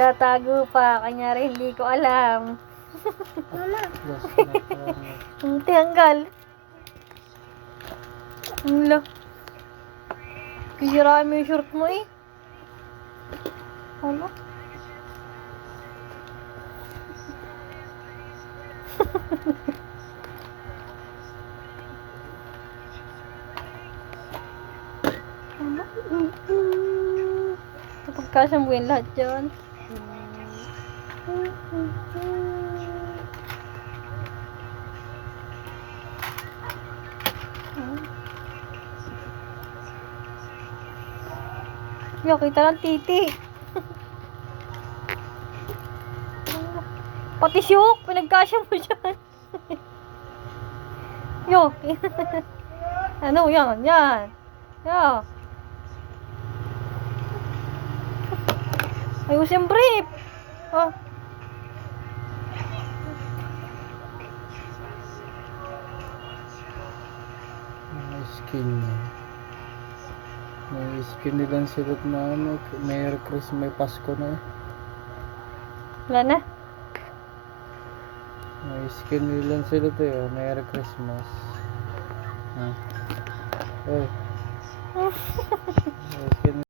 Nagtatago pa, kanyari hindi ko alam. Mama. Tanggal. Wala. Sisirain mo yung short mo eh. Ano? Ano? Kapag kasambuhin lahat dyan. Yo, kita lang titi. Pati siyok, pinagkasya mo dyan. Yo. Ano, yan, yan. Yo. Ayos yung brief. Oh. May skin niya. May skin nilang silot na ano. Merry Christmas, may Pasko na eh. Wala na. May skin nilang silot eh. Oh. Merry Christmas. Ah. Oh. May skin